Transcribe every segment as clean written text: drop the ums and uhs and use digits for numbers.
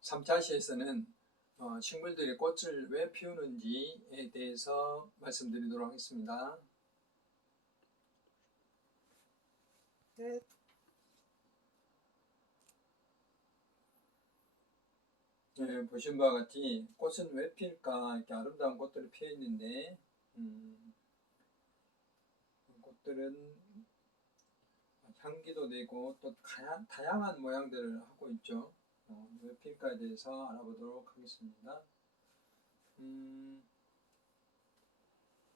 3차 시에서는 식물들이 꽃을 왜 피우는지에 대해서 말씀드리도록 하겠습니다. 네. 보신 바와 같이 꽃은 왜 필까? 이렇게 아름다운 꽃들이 피어 있는데, 꽃들은 향기도 내고 또 다양한 모양들을 하고 있죠. 왜 필까에 대해서 알아보도록 하겠습니다.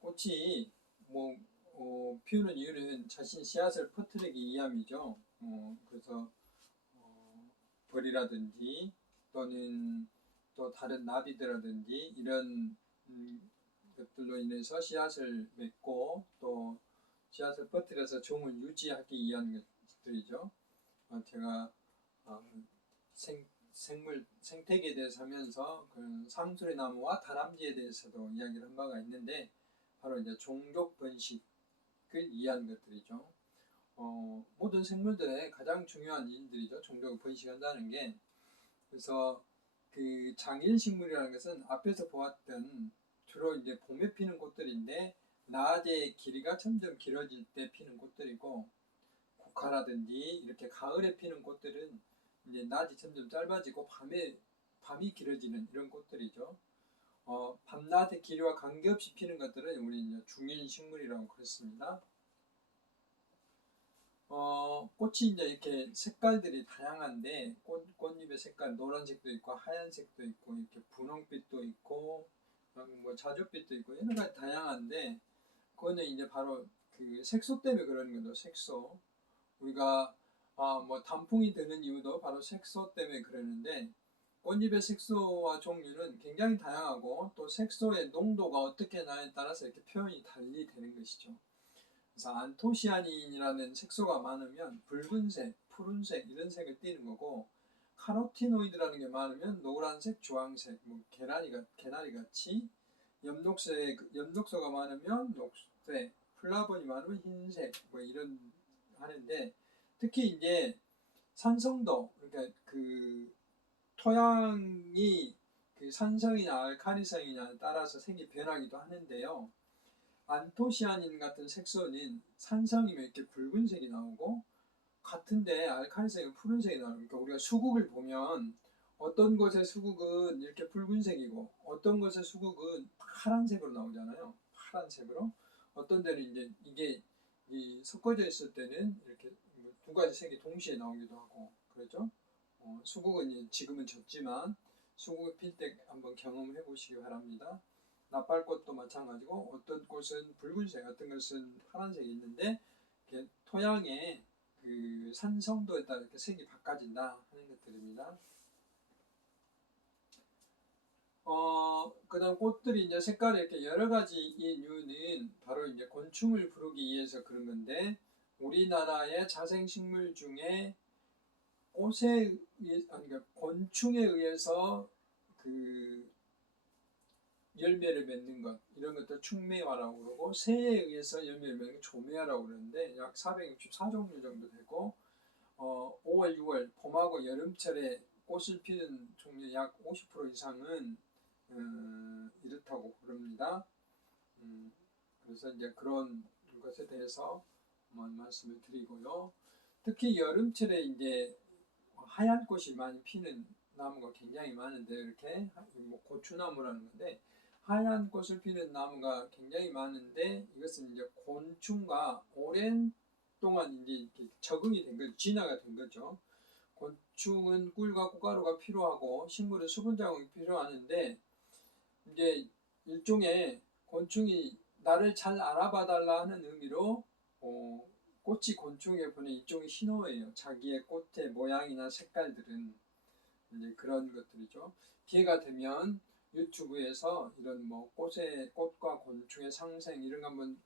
꽃이 피우는 이유는 자신 씨앗을 퍼뜨리기 위함이죠. 그래서 벌이라든지 또는 또 다른 나비들이라든지 이런 것들로 인해서 씨앗을 맺고 또 씨앗을 퍼뜨려서 종을 유지하기 위한 것들이죠. 제가 생태계에 대해서 하면서 그 상수리 나무와 다람쥐에 대해서도 이야기를 한 바가 있는데 바로 이제 종족 번식을 이해한 것들이죠. 모든 생물들의 가장 중요한 일들이죠. 종족을 번식한다는 게. 그래서 그 장일식물이라는 것은 앞에서 보았던 주로 이제 봄에 피는 꽃들인데 낮의 길이가 점점 길어질 때 피는 꽃들이고, 국화라든지 이렇게 가을에 피는 꽃들은 이제 낮이 점점 짧아지고 밤이 길어지는 이런 꽃들이죠. 밤낮의 길이와 관계없이 피는 것들은 우리 이제 중일식물이라고 그랬습니다. 꽃이 이제 이렇게 색깔들이 다양한데 꽃잎의 색깔 노란색도 있고 하얀색도 있고 이렇게 분홍빛도 있고 뭐 자줏빛도 있고 여러 가지 다양한데 그거는 이제 바로 그 색소 때문에 그러는 거죠. 색소. 우리가 뭐 단풍이 되는 이유도 바로 색소 때문에 그러는데 꽃잎의 색소와 종류는 굉장히 다양하고 또 색소의 농도가 어떻게 나에 따라서 이렇게 표현이 달리 되는 것이죠. 그래서 안토시아닌이라는 색소가 많으면 붉은색, 푸른색 이런 색을 띠는 거고, 카로티노이드라는 게 많으면 노란색, 주황색, 뭐 개나리 같이, 엽록소가 많으면 녹색, 플라본이 많으면 흰색, 뭐 이런 하는데, 특히 이제 산성도, 그러니까 그 토양이 그 산성이나 알칼리성이냐에 따라서 색이 변하기도 하는데요. 안토시아닌 같은 색소는 산성이면 이렇게 붉은색이 나오고 같은데 알칼리성은 푸른색이 나오고, 그러니까 우리가 수국을 보면 어떤 곳의 수국은 이렇게 붉은색이고 어떤 곳의 수국은 파란색으로 나오잖아요. 파란색으로. 어떤 데는 이제 이게 섞어져 있을 때는 이렇게 두 가지 색이 동시에 나오기도 하고 그렇죠. 수국은 지금은 졌지만 수국을 필 때 한번 경험해 보시기 바랍니다. 나팔꽃도 마찬가지고 어떤 꽃은 붉은색, 어떤 것은 파란색이 있는데 토양의 그 산성도에 따라 이렇게 색이 바꿔진다 하는 것들입니다. 그다음 꽃들이 이제 색깔이 이렇게 여러 가지인 이유는 바로 이제 곤충을 부르기 위해서 그런 건데, 우리나라의 자생식물 중에 그러니까 곤충에 의해서 그 열매를 맺는 것, 이런 것들 충매화라고 그러고, 새에 의해서 열매를 맺는 것 조매화라고 그러는데 약 464종류 정도 되고, 5월, 6월 봄하고 여름철에 꽃을 피는 종류 약 50% 이상은 이렇다고 그럽니다. 그래서 이제 그런 것에 대해서 한번 말씀을 드리고요. 특히 여름철에 이제 하얀 꽃이 많이 피는 나무가 굉장히 많은데, 이렇게 뭐 고추나무라는 건데 하얀 꽃을 피는 나무가 굉장히 많은데, 이것은 이제 곤충과 오랜 동안 이제 이렇게 적응이 된 거죠. 진화가 된 거죠. 곤충은 꿀과 꽃가루가 필요하고 식물은 수분 자국이 필요하는데, 이제 일종의 곤충이 나를 잘 알아봐 달라 하는 의미로 꽃이 곤충에 보낸 일종의 신호예요. 자기의 꽃의 모양이나 색깔들은 이제 그런 것들이죠. 기회가 되면 유튜브에서 이런 뭐 꽃과 곤충의 상생 이런 거 한번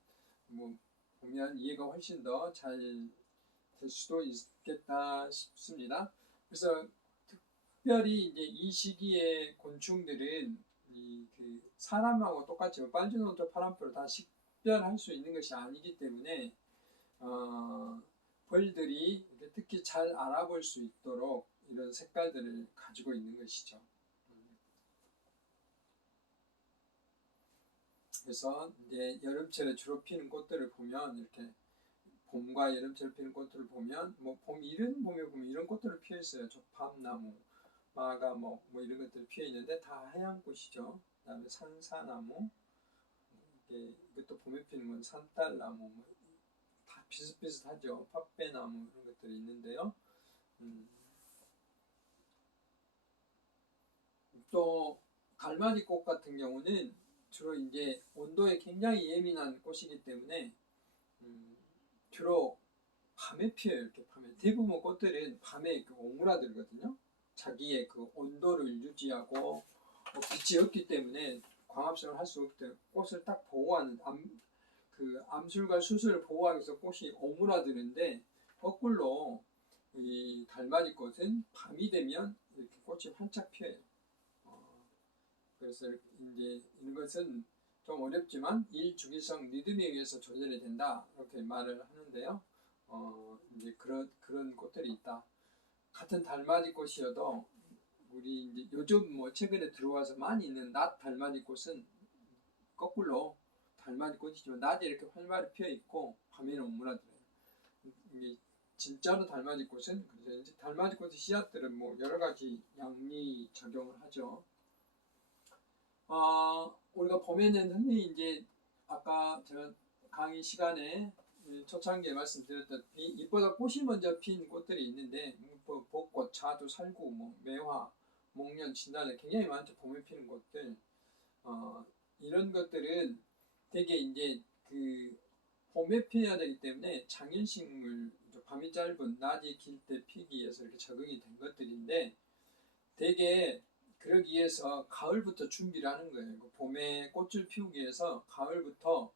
뭐 보면 이해가 훨씬 더 잘 될 수도 있겠다 싶습니다. 그래서 특별히 이제 이 시기에 곤충들은 그 사람하고 똑같이 빨주노트 파란풀을 다 식별할 수 있는 것이 아니기 때문에 벌들이 이렇게 특히 잘 알아볼 수 있도록 이런 색깔들을 가지고 있는 것이죠. 그래서 이제 여름철에 주로 피는 꽃들을 보면 이렇게 봄과 여름철에 피는 꽃들을 보면 뭐 봄 이런 봄에 보면 이런 꽃들을 피어 있어요. 조팝나무, 마가 뭐 이런 것들이 피어 있는데 다 하얀 꽃이죠. 그다음에 산사나무, 이것도 봄에 피는 건 산딸나무, 다 비슷비슷하죠. 팥배나무 이런 것들이 있는데요. 또 달맞이꽃 같은 경우는 주로 이제 온도에 굉장히 예민한 꽃이기 때문에 주로 밤에 피어요. 이렇게 밤에 대부분 꽃들은 밤에 오므라들거든요. 자기의 그 온도를 유지하고 빛이 없기 때문에 광합성을 할 수 없기 때문에 꽃을 딱 보호하는 그 암술과 수술을 보호하기 위해서 꽃이 오므라드는데 거꾸로 이 달맞이꽃은 밤이 되면 이렇게 꽃이 활짝 피어요. 그래서 이제 이것은 좀 어렵지만 일주기성 리듬에 의해서 조절이 된다 이렇게 말을 하는데요. 이제 그런 꽃들이 있다. 같은 달맞이 꽃이어도 우리 이제 요즘 뭐 최근에 들어와서 많이 있는 낮 달맞이 꽃은 거꾸로 달맞이 꽃이지만 낮에 이렇게 활발히 피어 있고 밤에는 오므라들어요. 이게 진짜로 달맞이 꽃은 그래서 이제 달맞이 꽃의 씨앗들은 뭐 여러 가지 양리 작용을 하죠. 우리가 봄에는 흔히 이제 아까 제가 강의 시간에 초창기에 말씀드렸다시피 잎보다 꽃이 먼저 핀 꽃들이 있는데 벚꽃, 자두, 살구, 매화, 목련, 진달래 굉장히 많죠. 봄에 피는 꽃들. 이런 것들은 되게 이제 그 봄에 피어야 되기 때문에 장일식물, 밤이 짧은 낮이 길 때 피기 위해서 이렇게 적응이 된 것들인데 되게 그러기 위해서 가을부터 준비를 하는 거예요. 봄에 꽃을 피우기 위해서 가을부터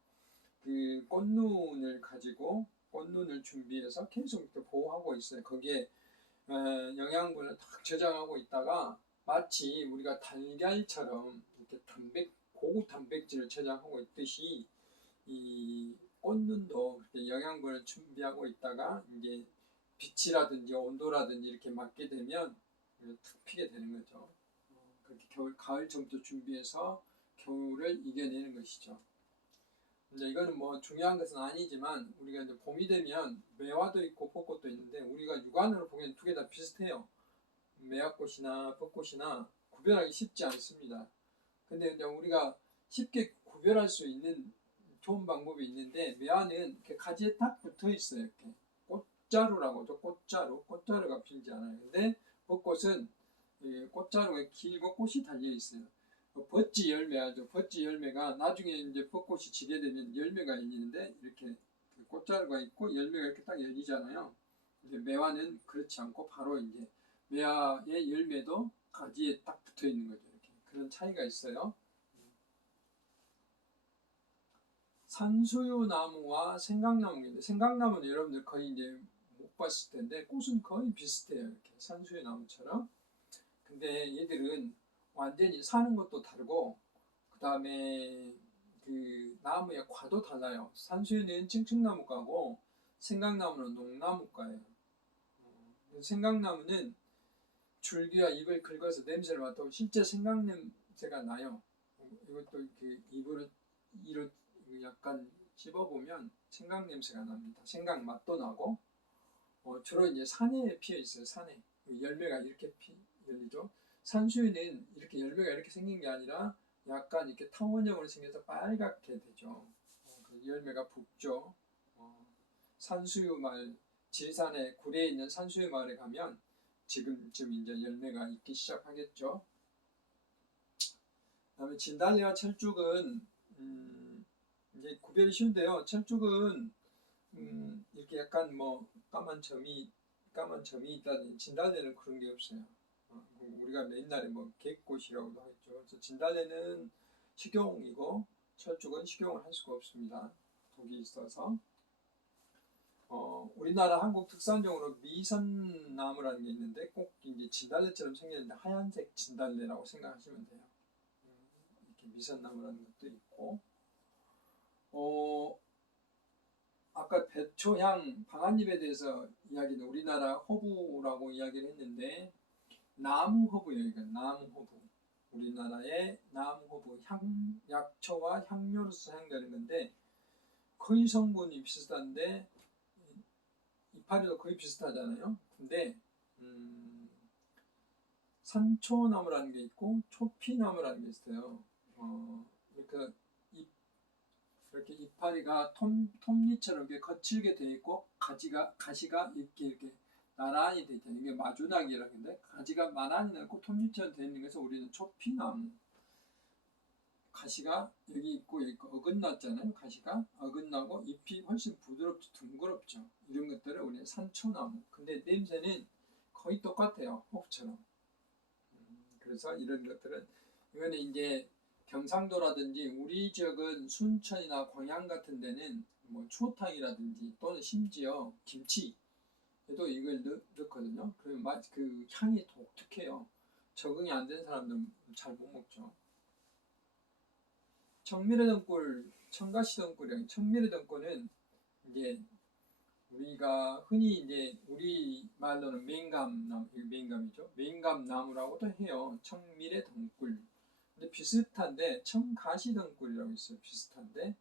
그 꽃눈을 가지고 꽃눈을 준비해서 계속 보호하고 있어요. 거기에 영양분을 딱 저장하고 있다가 마치 우리가 달걀처럼 이렇게 고급 단백질을 저장하고 있듯이 이 꽃눈도 그렇게 영양분을 준비하고 있다가 이제 빛이라든지 온도라든지 이렇게 맞게 되면 탁 피게 되는 거죠. 그렇게 가을쯤부터 준비해서 겨울을 이겨내는 것이죠. 이제 이거는 뭐 중요한 것은 아니지만 우리가 이제 봄이 되면 매화도 있고 벚꽃도 있는데 우리가 육안으로 보기엔 두 개 다 비슷해요. 매화꽃이나 벚꽃이나 구별하기 쉽지 않습니다. 근데 이제 우리가 쉽게 구별할 수 있는 좋은 방법이 있는데 매화는 이렇게 가지에 딱 붙어 있어요. 이렇게 꽃자루라고 하죠. 꽃자루가 필지 않아요. 근데 벚꽃은 꽃자루가 길고 꽃이 달려 있어요. 버찌 열매하죠. 버찌 열매가 나중에 이제 벚꽃이 지게 되면 열매가 열리는데 이렇게 꽃자루가 있고 열매가 이렇게 딱 열리잖아요. 근데 매화는 그렇지 않고 바로 이제 매화의 열매도 가지에 딱 붙어 있는 거죠. 이렇게 그런 차이가 있어요. 산수유 나무와 생강나무인데 생강나무는 여러분들 거의 이제 못 봤을 텐데 꽃은 거의 비슷해요. 이렇게 산수유 나무처럼. 근데 얘들은 완전히 사는 것도 다르고 그 다음에 그 나무의 과도 달라요. 산수유는 층층나무과고 생강나무는 녹나무과예요. 생강나무는 줄기와 잎을 긁어서 냄새를 맡아도 실제 생강 냄새가 나요. 이것도 그 잎으로 약간 씹어보면 생강 냄새가 납니다. 생강 맛도 나고 주로 이제 산에 피어 있어요. 산에 열매가 이렇게 열리죠. 산수유는 이렇게 열매가 이렇게 생긴 게 아니라 약간 이렇게 타원형으로 생겨서 빨갛게 되죠. 열매가 붓죠. 산수유 마을, 지리산에 구례에 있는 산수유 마을에 가면 지금쯤 이제 열매가 있기 시작하겠죠. 그다음에 진달래와 철쭉은 이제 구별이 쉬운데요. 철쭉은 이렇게 약간 뭐 까만 점이 있다든지 진달래는 그런 게 없어요. 우리가 옛날에 뭐 객꽃이라고도 했죠. 그래서 진달래는 식용이고 철쭉은 식용을 할 수가 없습니다. 독이 있어서. 우리나라 한국 특산종으로 미선나무라는 게 있는데 꼭 이제 진달래처럼 생겼는데 하얀색 진달래라고 생각하시면 돼요. 이렇게 미선나무라는 것도 있고, 아까 배초향 방아잎에 대해서 이야기는 우리나라 허브라고 이야기를 했는데 나무 허브예요. 이건 나무 허브. 우리나라의 나무 허브 약초와 향료로서 사용되는 건데 거의 성분이 비슷한데 이파리도 거의 비슷하잖아요. 근데 산초나무라는 게 있고 초피나무라는 게 있어요. 이렇게 이렇게 이파리가 톱니처럼 이렇게 거칠게 되어 있고 가시가 이렇게 나란히 되어 있잖아요. 이게 마주나기라고 하는데 가지가 나란히 나고 톱니처럼 되어 있는 것을 우리는 초피나무. 가시가 여기 있고 여기 있고 어긋났잖아요. 가시가 어긋나고 잎이 훨씬 부드럽죠. 둥그럽죠. 이런 것들을 우리는 산초나무. 근데 냄새는 거의 똑같아요. 호흡처럼. 그래서 이런 것들은 이거는 이제 경상도라든지 우리 지역은 순천이나 광양 같은 데는 뭐 추어탕이라든지 또는 심지어 김치에도 이걸 넣거든요. 그러면 그 향이 독특해요. 적응이 안 된 사람들은 잘 못 먹죠. 청미래 등골, 청가시 등골이랑 청미래 등골은 이제 우리가 흔히 이제 우리 말로는 맹감나무, 이게 맹감이죠. 맹감나무라고도 해요. 청미래 등골. 근데 비슷한데 청가시 등골이라고 있어요. 비슷한데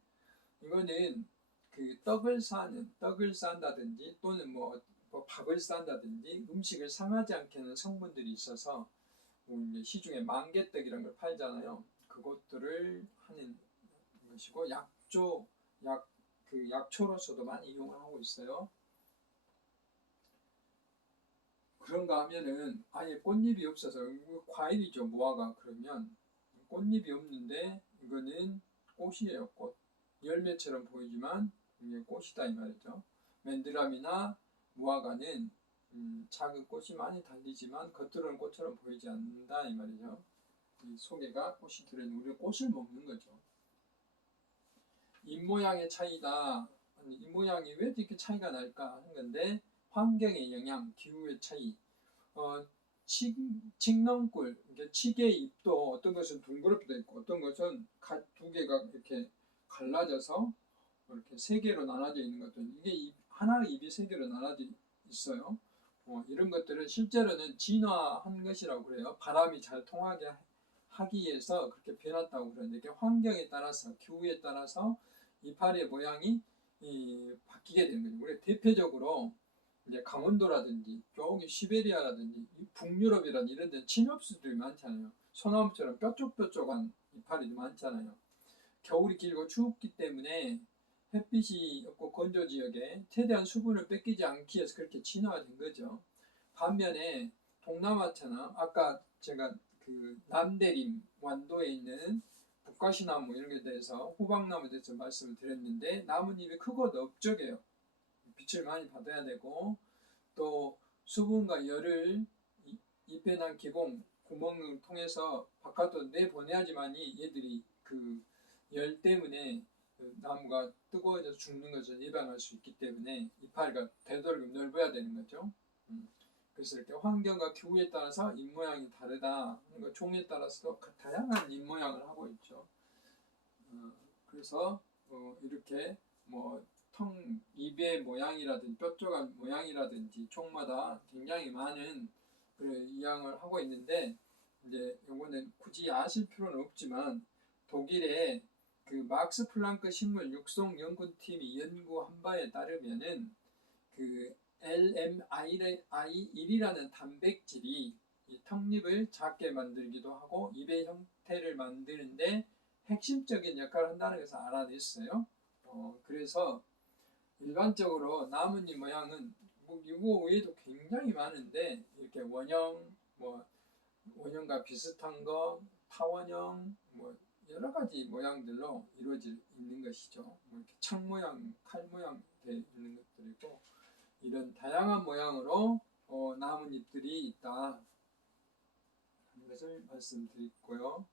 이거는 그 떡을 싼다든지 또는 뭐 밥을 싼다든지 음식을 상하지 않게 하는 성분들이 있어서 우리 시중에 만개떡이라는 걸 팔잖아요. 그것들을 하는 것이고 그 약초로서도 많이 이용을 하고 있어요. 그런가 하면은 아예 꽃잎이 없어서 과일이죠. 무화과. 그러면 꽃잎이 없는데 이거는 꽃이에요. 꽃. 열매처럼 보이지만 이게 꽃이다 이 말이죠. 맨드람이나 무화과는 작은 꽃이 많이 달리지만 겉으로는 꽃처럼 보이지 않는다 이 말이죠. 이 속에가 꽃이 들어있는 우리는 꽃을 먹는 거죠. 잎모양의 차이다. 잎모양이 왜 이렇게 차이가 날까 하는 건데 환경의 영향, 기후의 차이. 칡넝꿀, 칡의 잎도 어떤 것은 둥그럽게 있고 어떤 것은 두 개가 이렇게 갈라져서 이렇게 세 개로 나눠져 있는 것들. 이게 하나의 잎이 세 개로 나눠져 있어요. 이런 것들은 실제로는 진화한 것이라고 그래요. 바람이 잘 통하게 하기 위해서 그렇게 변했다고 그러는데 환경에 따라서 기후에 따라서 이파리의 모양이 바뀌게 되는 거죠. 우리 대표적으로 이제 강원도라든지 저기 시베리아라든지 북유럽이라든지 이런 데는 침엽수들이 많잖아요. 소나무처럼 뾰족뾰족한 이파리도 많잖아요. 겨울이 길고 춥기 때문에 햇빛이 없고 건조 지역에 최대한 수분을 뺏기지 않기 위해서 그렇게 진화가 된 거죠. 반면에 동남아처럼 아까 제가 그 남대림 완도에 있는 북가시나무 이런 것에 대해서 호박나무에 대해서 말씀을 드렸는데 나뭇잎이 크고 넓적해요. 빛을 많이 받아야 되고 또 수분과 열을 잎에 난 구멍을 통해서 바깥으로 내보내야지만이 얘들이 그 열 때문에 그 나무가 뜨거워져서 죽는 것을 예방할 수 있기 때문에 이파리가 되도록 넓어야 되는 거죠. 그래서 이렇게 환경과 기후에 따라서 잎 모양이 다르다 하는 거, 종에 따라서도 다양한 잎 모양을 하고 있죠. 그래서 이렇게 뭐 잎의 모양이라든지 뾰족한 모양이라든지 종마다 굉장히 많은 이양을 하고 있는데 이제 요거는 굳이 아실 필요는 없지만 독일의 그 막스 플랑크 식물 육성 연구팀이 연구한 바에 따르면은 그 LMI1이라는 단백질이 이 턱잎을 작게 만들기도 하고 잎의 형태를 만드는데 핵심적인 역할을 한다는 것을 알아냈어요. 그래서 일반적으로 나뭇잎 모양은 뭐 이거 외에도 굉장히 많은데 이렇게 원형과 비슷한 거, 타원형, 뭐 여러 가지 모양들로 이루어져 있는 것이죠. 뭐 이렇게 창 모양, 칼 모양 되어 있는 것들이고 이런 다양한 모양으로 나뭇잎들이 있다 하는 것을 말씀드리고요.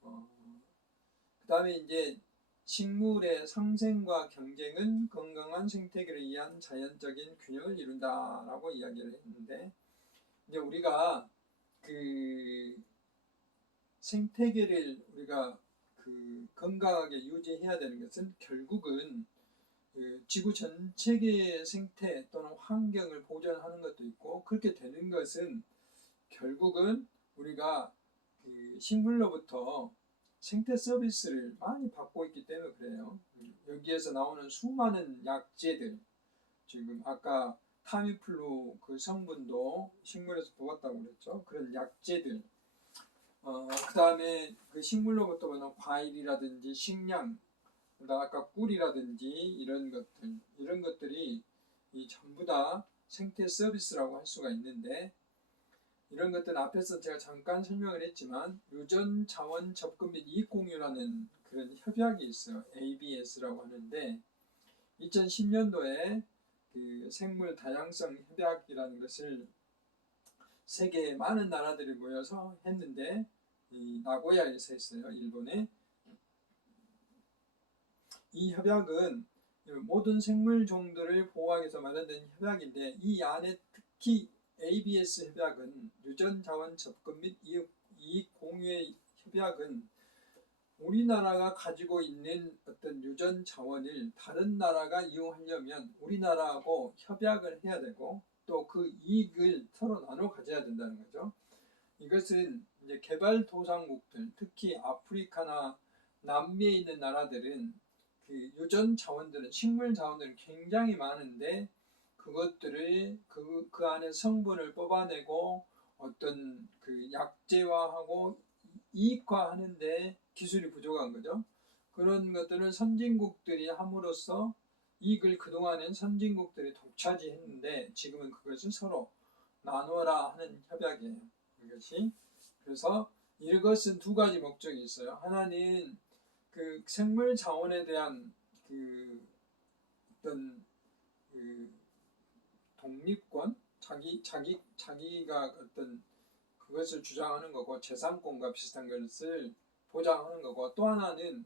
그 다음에 이제 식물의 상생과 경쟁은 건강한 생태계를 위한 자연적인 균형을 이룬다라고 이야기를 했는데 이제 우리가 그 생태계를 우리가 그 건강하게 유지해야 되는 것은 결국은 그 지구 전체계의 생태 또는 환경을 보존하는 것도 있고, 그렇게 되는 것은 결국은 우리가 그 식물로부터 생태 서비스를 많이 받고 있기 때문에 그래요. 여기에서 나오는 수많은 약재들, 지금 아까 타미플루 그 성분도 식물에서 뽑았다고 그랬죠. 그런 약재들, 그 다음에 그 식물로부터 오는 과일이라든지 식량, 아까 꿀이라든지 이런 것들이 이 전부 다 생태 서비스라고 할 수가 있는데, 이런 것들은 앞에서 제가 잠깐 설명을 했지만 유전 자원 접근 및 이익 공유라는 그런 협약이 있어요. ABS라고 하는데, 2010년도에 그 생물 다양성 협약이라는 것을 세계의 많은 나라들이 모여서 했는데, 이 나고야에서 했어요. 일본에. 이 협약은 모든 생물 종들을 보호하기 위해서 마련된 협약인데, 이 안에 특히 ABS 협약은 유전 자원 접근 및 이익 공유의 협약은 우리나라가 가지고 있는 어떤 유전 자원을 다른 나라가 이용하려면 우리나라하고 협약을 해야 되고, 또 그 이익을 서로 나눠 가져야 된다는 거죠. 이것은 이제 개발도상국들, 특히 아프리카나 남미에 있는 나라들은 그 유전 자원들은, 식물 자원들은 굉장히 많은데, 그것들을 그 안에 성분을 뽑아내고 어떤 그 약제화하고 이익화하는데 기술이 부족한 거죠. 그런 것들은 선진국들이 함으로써 이익을 그동안엔 선진국들이 독차지했는데, 지금은 그것을 서로 나누어라 하는 협약이에요. 이것이. 그래서 이것은 두 가지 목적이 있어요. 하나는 그 생물 자원에 대한 그 어떤 그 독립권, 자기가 어떤 그것을 주장하는 거고, 재산권과 비슷한 것을 보장하는 거고, 또 하나는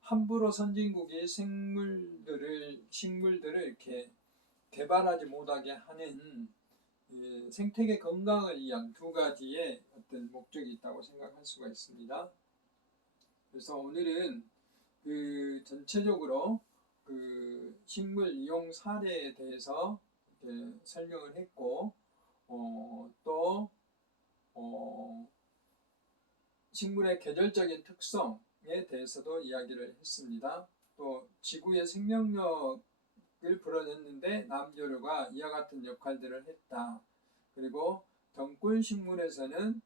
함부로 선진국이 식물들을 이렇게 개발하지 못하게 하는 생태계 건강을 위한 두 가지의 어떤 목적이 있다고 생각할 수가 있습니다. 그래서 오늘은 그 전체적으로 그 식물 이용 사례에 대해서 설명을 했고, 또 식물의 계절적인 특성에 대해서도 이야기를 했습니다. 또 지구의 생명력을 불어넣는데 남조류가 이와 같은 역할들을 했다. 그리고 덩굴 식물에서는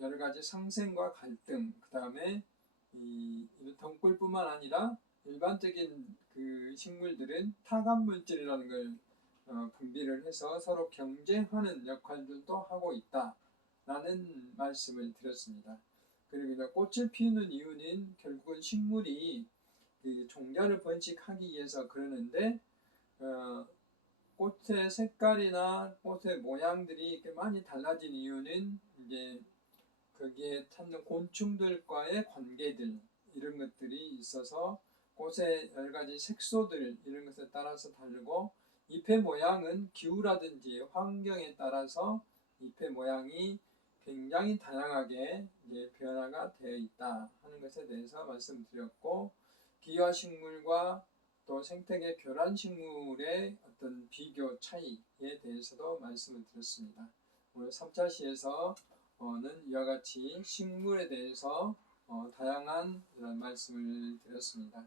여러 가지 상생과 갈등, 그 다음에 이 덩굴뿐만 아니라 일반적인 그 식물들은 타감 물질이라는 걸 분비를 해서 서로 경쟁하는 역할들도 하고 있다라는 말씀을 드렸습니다. 그리고 꽃을 피우는 이유는 결국은 식물이 그 종자를 번식하기 위해서 그러는데, 꽃의 색깔이나 꽃의 모양들이 이렇게 많이 달라진 이유는 이제 거기에 찾는 곤충들과의 관계들, 이런 것들이 있어서 꽃의 여러 가지 색소들, 이런 것에 따라서 다르고, 잎의 모양은 기후라든지 환경에 따라서 잎의 모양이 굉장히 다양하게 이제 변화가 되어 있다 하는 것에 대해서 말씀드렸고, 기화식물과 또 생태계 교란식물의 어떤 비교 차이에 대해서도 말씀을 드렸습니다. 오늘 3차 시에서는 이와 같이 식물에 대해서 다양한 이런 말씀을 드렸습니다.